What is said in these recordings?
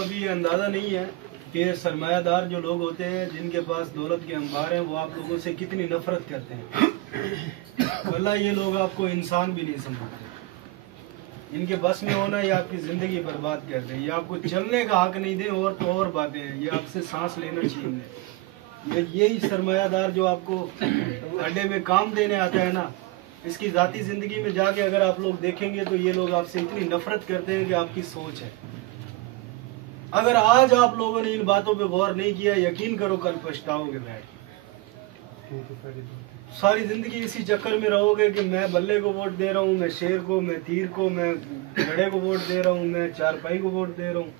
अभी अंदाज़ा नहीं है कि सरमायादार जो लोग होते हैं जिनके पास दौलत के अंबार हैं वो आप लोगों से कितनी नफरत करते हैं। वल्लाह ये लोग आपको इंसान भी नहीं समझते। इनके बस में होना ये आपकी ज़िंदगी बर्बाद कर दें। ये आपको चलने का हक नहीं दें और तो और बातें हैं, ये आपसे सांस लेना छीन लें। यही सरमायादार जो आपको अड्डे में काम देने आता है ना, इसकी ज़ाती ज़िंदगी में जाके अगर आप लोग देखेंगे तो ये लोग आपसे इतनी नफरत करते हैं कि आपकी सोच है। अगर आज आप लोगों ने इन बातों पे गौर नहीं किया, यकीन करो कल पछताओगे बैठ। सारी जिंदगी इसी चक्कर में रहोगे कि मैं बल्ले को वोट दे रहा हूँ, मैं शेर को, मैं तीर को, मैं घड़े को वोट दे रहा हूँ, मैं चारपाई को वोट दे रहा हूँ।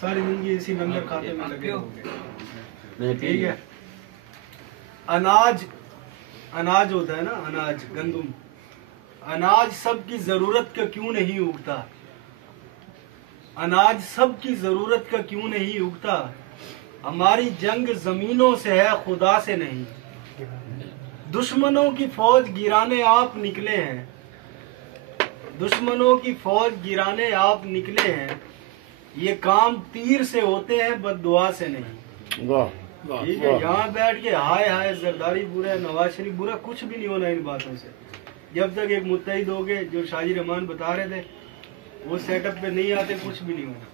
सारी जिंदगी इसी नंबर खाते में लगे रहोगे। ठीक है। अनाज होता है ना, अनाज, गंदुम, अनाज सबकी जरूरत का क्यों नहीं उगता? अनाज सबकी जरूरत का क्यों नहीं उगता? हमारी जंग जमीनों से है, खुदा से नहीं। दुश्मनों की फौज गिराने आप निकले हैं, दुश्मनों की फौज गिराने आप निकले हैं। ये काम तीर से होते हैं, बद्दुआ से नहीं। वाह, ठीक है। यहाँ बैठ के हाय हाय जरदारी बुरा, नवाज शरीफ बुरा, कुछ भी नहीं होना इन बातों से। जब तक एक मुत्तहिद हो गए, जो शाजी रहमान बता रहे थे, वो सेटअप पे नहीं आते, कुछ भी नहीं होना।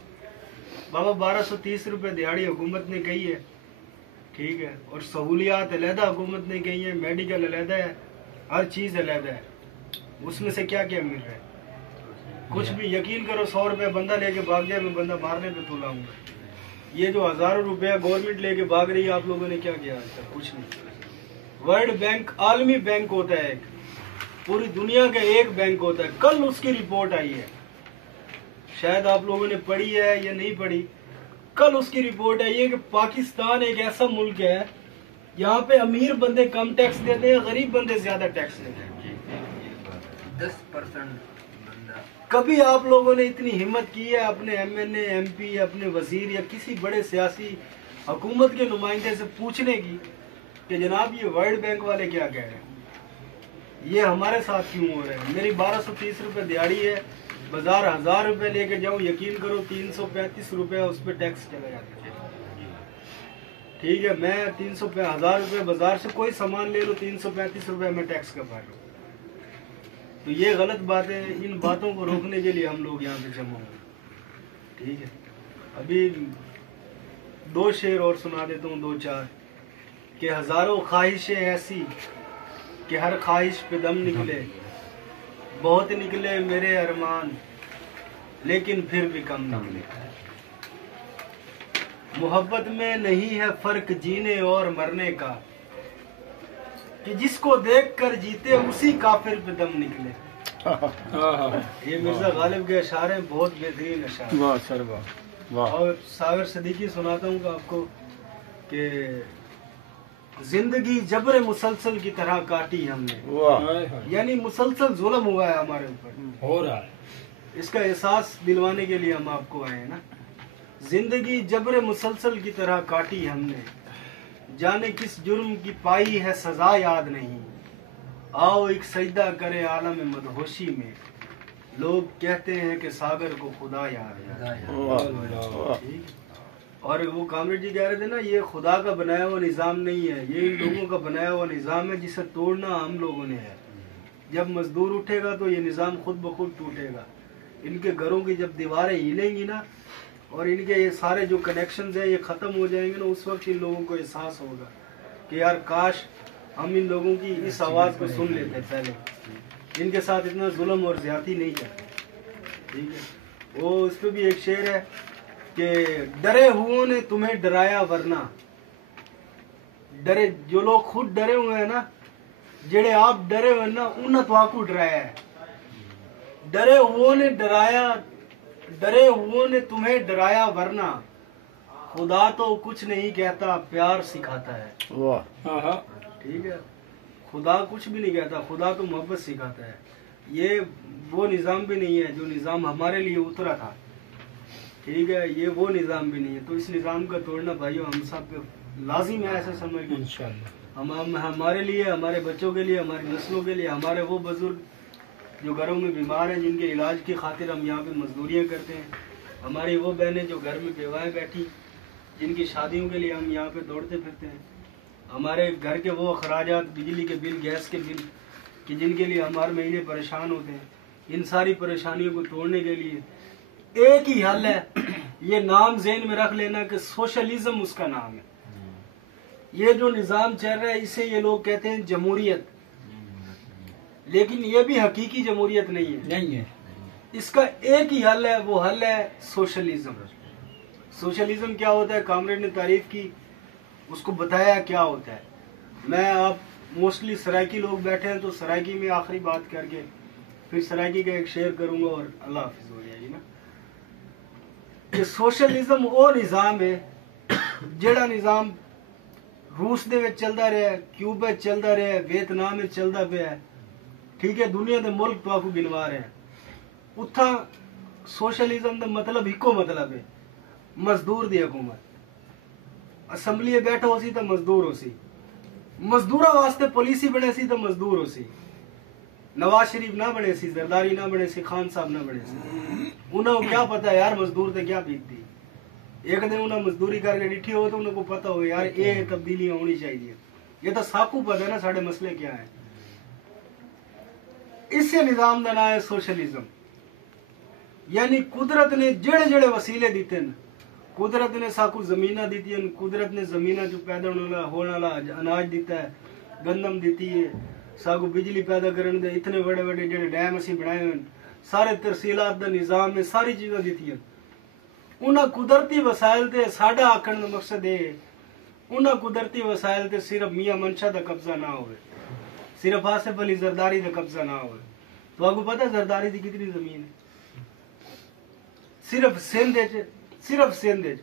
बाबा 1230 रुपए दिहाड़ी हुकूमत ने कही है, ठीक है, और सहूलियात अलहदा हुकूमत ने कही है, मेडिकल अलहदा है, हर चीज़ अलहदा है। उसमें से क्या क्या मिल रहा है? कुछ भी। यकीन करो 100 रुपये बंदा लेके भाग जाए, मैं बंदा मारने पे तुलाऊंगा। ये जो हजारों रुपया गवर्नमेंट लेके भाग रही है, आप लोगों ने क्या किया आज तक? कुछ नहीं। वर्ल्ड बैंक आलमी बैंक होता है, एक पूरी दुनिया का एक बैंक होता है। कल उसकी रिपोर्ट आई है, शायद आप लोगों ने पढ़ी है या नहीं पढ़ी। कल उसकी रिपोर्ट आई है कि पाकिस्तान एक ऐसा मुल्क है यहाँ पे अमीर बंदे कम टैक्स देते हैं, गरीब बंदे ज्यादा टैक्स देते हैं। 10%। कभी आप लोगों ने इतनी हिम्मत की है अपने MNA, MP, अपने वजीर या किसी बड़े सियासी हुकूमत के नुमाइंदे से पूछने की कि जनाब ये वर्ल्ड बैंक वाले क्या कह रहे हैं, ये हमारे साथ क्यों हो रहे हैं? मेरी 1230 रुपये दिहाड़ी है, बाजार 1000 रुपये लेके जाऊं, यकीन करो 335 रुपये उस पर टैक्स चला जाता है। ठीक है, मैं 1000 रुपये बाजार से कोई सामान ले लो, 335 रुपये में टैक्स का भर। तो ये गलत बात है। इन बातों को रोकने के लिए हम लोग यहाँ पे जमा हुए। ठीक है, अभी 2 शेर और सुना देता हूँ, 2-4 कि हजारों ख्वाहिशें ऐसी कि हर ख्वाहिश पे दम निकले, बहुत निकले मेरे अरमान लेकिन फिर भी कम निकले। मोहब्बत में नहीं है फर्क जीने और मरने का, कि जिसको देखकर जीते उसी काफिर पे दम निकले। ये मिर्जा गालिब के अशार हैं, बहुत बेहतरीन अशार। वाह सर वाह। और सागर सदीकी सुनाता हूँ आपको कि जिंदगी जबरे मुसलसल की तरह काटी हमने, यानी मुसलसल जुल्म हुआ है हमारे ऊपर, हो रहा है। इसका एहसास दिलवाने के लिए हम आपको आए हैं ना। जिंदगी जबरे मुसलसल की तरह काटी हमने, जाने किस जुर्म की पाई है सजा याद नहीं। आओ एक सजदा करे आलम मदहोशी में, लोग कहते हैं कि सागर को खुदा याद है। और वो कामरेड जी कह रहे थे ना, ये खुदा का बनाया हुआ निज़ाम नहीं है, ये इन लोगों का बनाया हुआ निज़ाम है जिसे तोड़ना हम लोगों ने है। जब मजदूर उठेगा तो ये निज़ाम खुद ब खुद टूटेगा। इनके घरों की जब दीवारें हिलेंगी ना और इनके ये सारे जो कनेक्शंस हैं ये ख़त्म हो जाएंगे ना, उस वक्त इन लोगों को एहसास होगा कि यार काश हम इन लोगों की इस आवाज़ को सुन लेते पहले, इनके साथ इतना जुल्म और ज़्यादती नहीं करते। ठीक है, वो उस पर भी एक शेर है कि डरे हुओं ने तुम्हें डराया वरना, डरे जो लोग खुद डरे हुए हैं ना, जेड़े आप डरे हुए ना उन्हें तो आपको डराया है। डरे हुओं ने डराया, डरे हुओं ने तुम्हें डराया वरना, खुदा तो कुछ नहीं कहता प्यार सिखाता है। वाह, ठीक है, खुदा कुछ भी नहीं कहता, खुदा तो मोहब्बत सिखाता है। ये वो निज़ाम भी नहीं है जो निज़ाम हमारे लिए उतरा था। ठीक है, ये वो निज़ाम भी नहीं है। तो इस निज़ाम का तोड़ना भाइयों हम सब पे लाजिम है, ऐसा समझ लो इंशाअल्लाह। हम हमारे लिए, हमारे बच्चों के लिए, हमारी नस्लों के लिए, हमारे वो बुजुर्ग जो घरों में बीमार हैं जिनके इलाज की खातिर हम यहाँ पे मजदूरियाँ करते हैं, हमारी वो बहनें जो घर में बेवाएं बैठी, जिनकी शादियों के लिए हम यहाँ पे दौड़ते फिरते हैं, हमारे घर के वो अखराजात, बिजली के बिल, गैस के बिल, कि जिनके लिए हम हर महीने परेशान होते हैं, इन सारी परेशानियों को तोड़ने के लिए एक ही हल है। ये नाम ज़हन में रख लेना कि सोशलिज्म उसका नाम है। ये जो निज़ाम चल रहा है इसे ये लोग कहते हैं जमहूरियत, लेकिन ये भी हकीकी जमहूरियत नहीं है। इसका एक ही हल है, वो हल है सोशलिज्म। सोशलिज्म क्या होता है? कामरेड ने तारीफ की, उसको बताया क्या होता है। मैं आप मोस्टली सराइकी लोग बैठे हैं तो सराइकी में आखिरी बात करके फिर सराइकी का एक शेर करूंगा और अल्लाह हाफिज हो जाएगी ना। कि सोशलिज्म वो निज़ाम है जेड़ा निज़ाम रूस दे विच चलदा रहा, क्यूबा चलदा रहा, वियतनाम में चलदा पिया है, ठीक है, दुनिया के मुल्क तो आपको गिनवा रहे हैं। उत्था सोशलिज्म का मतलब इको मतलब है मजदूर दी हुकूमत। असैम्बली बैठा हो सी तो मजदूर हो सी, मजदूरा वास्ते पॉलिसी बने सी तो मजदूर हो सी। नवाज शरीफ ना बने सी, जरदारी ना बने सी, खान साहब ना बने सी। उन्हें क्या पता यार मजदूर ते क्या बीतती। एक दिन उन्हें मजदूरी करके डिठी हो तो उनको पता हो यार ये तब्दीलियां होनी चाहिए। ये तो साकू पता है ना साढ़े मसले क्या है। इससे निजाम का नाम है सोशलिज्म। यानी कुदरत ने जेड़े जेड़े वसीले दिते न, कुदरत ने साकू जमीना दी, कुदरत ने जमीना जो पैदा होने वाला अनाज दिता है, गंदम दी है, साकू बिजली पैदा करने दे इतने बड़े बड़े जेड़े डैम असी बनाए हैं, सारे तरसीलात का निजाम में सारी चीज़ें दी हैं। उन्हें कुदरती वसाइल ते साडा आखण का मकसद है उन्हें कुदरती वसाइल ते सिर्फ मियाँ मनशा का कब्जा ना हो, सिर्फ आसिफ अली जरदारी का कब्जा ना हो। तो आपको पता है जरदारी की कितनी जमीन है? सिर्फ सिंध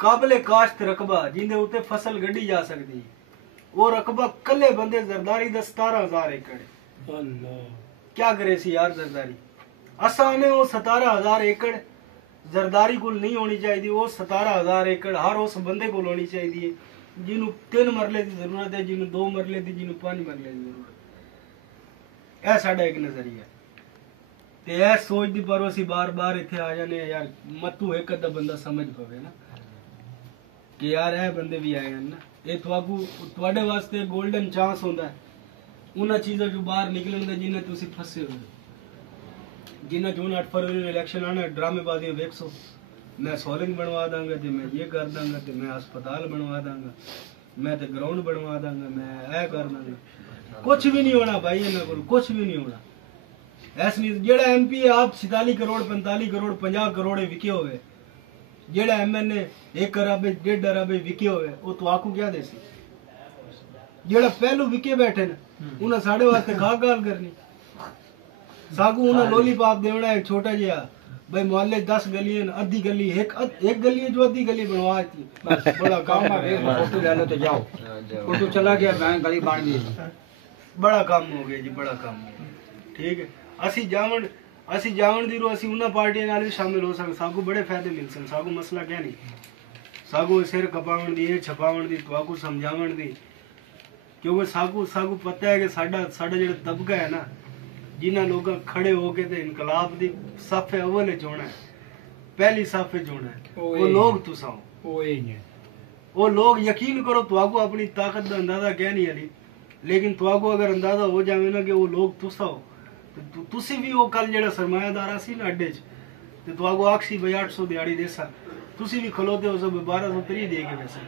काबले काश्त रकबा जिंदे उत्ते फसल गड्डी जा सकती है, वो रकबा कले बंदे जरदारी दा 17,000 एकड़। क्या करे सी यार जरदारी। असाने वो 17,000 एकड़ जरदारी को नहीं होनी चाहिए। वो 17,000 एकड़ हर उस बंदे को होनी चाहिए जिन्हों 3 मरले की जरूरत है, जिन्हों 2 मरले की, जिन्हों 5 मरले की जरूरत है। साडा एक नजरिया ते ऐ सोच दी पर असी बार बार इत्थे आ जाने यार मतू एक अद्धा बंदा समझ पवे ना कि यार ऐ बंदे भी आए हैं ना। ये तुहाडे वास्ते गोल्डन चांस होंदा है उन्हां चीज़ों जो बाहर निकलन दे जिन्हें तुसी फसे हो। जिन्हें जून 8 फरवरी में इलेक्शन आना, ड्रामेबाजियां वेखसो, मैं सोलिंग बनवा दांगा ते मैं ये कर दांगा ते मैं अस्पताल बनवा दांगा, मैं ते ग्राउंड बनवा दांगा, मैं ऐ कर दांगा। कुछ भी नहीं होना भाई, इन्हां कोल कुछ भी नहीं होना। ऐस नहीं जेड़ा MP है आप 47 करोड़ 45 करोड़ 50 करोड़ विके होवे, जेड़ा MNA 1 अरब 1.5 अरब विके होवे, वो तो आकू क्या देसी। जेड़ा पहलू विके बैठे न उन्हें साढ़े वास्ते खा गाल करनी, सागू उन्हें लॉलीपॉप देना है छोटा जिहा भाई मोहल्ले 10 गली अद्धी गली एक गली जो अद्धी गली बनवा थी बड़ा काम है। फोटो ले लो तो जाओ, फोटो चला गया बैंक गली बन गई, बड़ा काम हो गया जी, बड़ा काम हो गया। ठीक है, असी जावन दी रो असी उन्हां पार्टियां नाल भी शामिल हो सकते, सागू बड़े फायदे मिल सन। सागू मसला क्या नहीं, सागू सिर कपावन दी छपावन दी तुआकू समझावन दी, क्योंकि सागू पता है कि साडा जेड़ा तबका है ना जिन्हां लोगों खड़े होके ते इनकलाब दी साफे अव्वल च होना है, पहली साफे च होना है, वो लोग तुसा हो, वो लोग यकीन करो तुआकू अपनी ताकत का अंदाजा क्या नहीं हली, लेकिन तुआकू अगर अंदाजा हो जावे ना कि वो लोग तुसा हो तो तुसी भी वो कल जेड़ा सरमायादार आसी ना अड्डे च ते तुआकू आखसी भाई 800 दिहाड़ी देसा, तुसी भी खलोते हो सब 1230 दे के वैसे।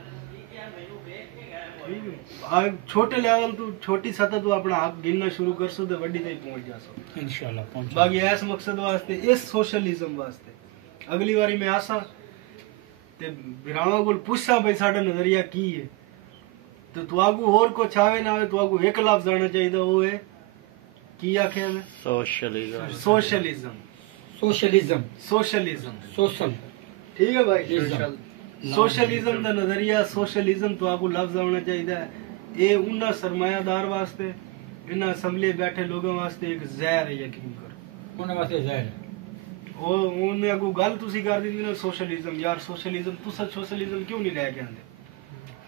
छोटे लेवल तो छोटी सतह तो अपना हक गिनना शुरू कर सो तो वड्डी तक पहुंच जा सो इंशाल्लाह। बाकी ऐस मकसद वास्ते इस सोशलिज्म वास्ते अगली बारी मैं आसा ते बिरावा को पूछा भाई साडा नजरिया की है, तो तुआकू और कुछ आवे ना आवे तुआकू एक लफ्ज आना चाहिए, वो है की आखे मैं socialism socialism socialism socialism social. ठीक है भाई, सोशलिज्म का नजरिया सोशलिज्म तो आपको लफ्ज आना चाहिए। ये उन्हें सरमायादार वास्ते इन्हें असम्बली बैठे लोगों वास्ते एक जहर है, यकीन करो उन्हें वास्ते जहर है। वो उन्हें अगू गल तुसी कर दी ना सोशलिज्म, यार सोशलिज्म तुसा सोशलिज्म क्यों नहीं लेके आंदे,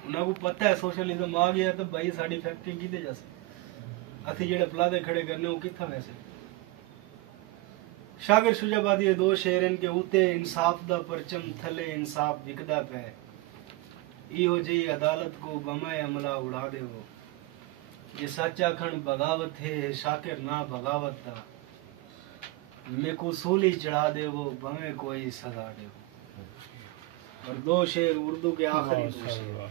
उन्हें को पता है सोशलिज्म आ गया तो भाई साडी फैक्ट्री किते जासे, असी जेड़े प्लादे खड़े करने वो कित्था वैसे शागिर शुजाबादी दो शेर इनके उते इंसाफ दा परचम थले इंसाफ विकदा पे इहो जी अदालत को बमे अमला उड़ा देवो ये सच्चा खण बगावत है शाकिर ना बगावत दा मेरे को सूली चढ़ा देवो बमे कोई सजा देवो। और दो शेर उर्दू के आखिरी दो शेर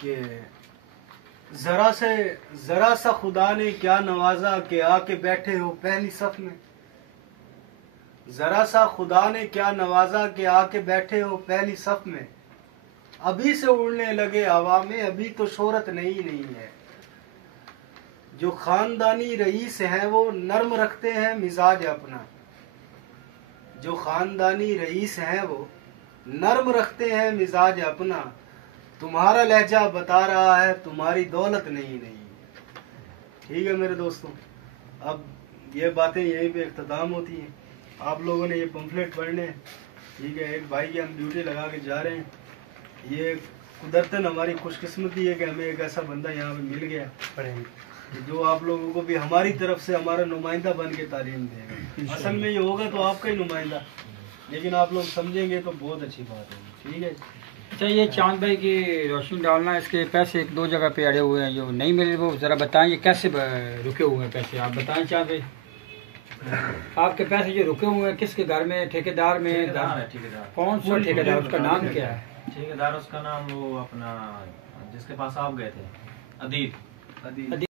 कि जरा सा खुदा ने क्या नवाजा के आके बैठे हो पहली सफ में। जरा सा खुदा ने क्या नवाजा के आके बैठे हो पहली सफ में। अभी से उड़ने लगे हवा में अभी तो शोहरत नहीं है। जो खानदानी रईस हैं वो नर्म रखते हैं मिजाज अपना। जो खानदानी रईस हैं वो नर्म रखते हैं मिजाज अपना। तुम्हारा लहजा बता रहा है तुम्हारी दौलत नहीं है। ठीक है मेरे दोस्तों, अब ये बातें यहीं पे इख्तिताम होती हैं। आप लोगों ने ये पंफलेट पढ़ने, ठीक है, एक भाई की हम ड्यूटी लगा के जा रहे हैं। ये कुदरतन हमारी खुशकिस्मती है कि हमें एक ऐसा बंदा यहाँ पे मिल गया जो आप लोगों को भी हमारी तरफ से हमारा नुमाइंदा बन के तालीम देगा। असल में ये होगा तो आपका ही नुमाइंदा, लेकिन आप लोग समझेंगे तो बहुत अच्छी बात होगी। ठीक है। अच्छा, ये चांद भाई की रोशनी डालना, इसके पैसे एक दो जगह पे अड़े हुए हैं जो नहीं मिले, वो ज़रा बताएं ये कैसे रुके हुए हैं पैसे, आप बताएं चांद भाई। आपके पैसे जो रुके हुए हैं किसके घर में? ठेकेदार में? ठेकेदार। कौन सा ठेकेदार, उसका नाम क्या है? ठेकेदार उसका नाम वो अपना जिसके पास आप गए थे, अदीब।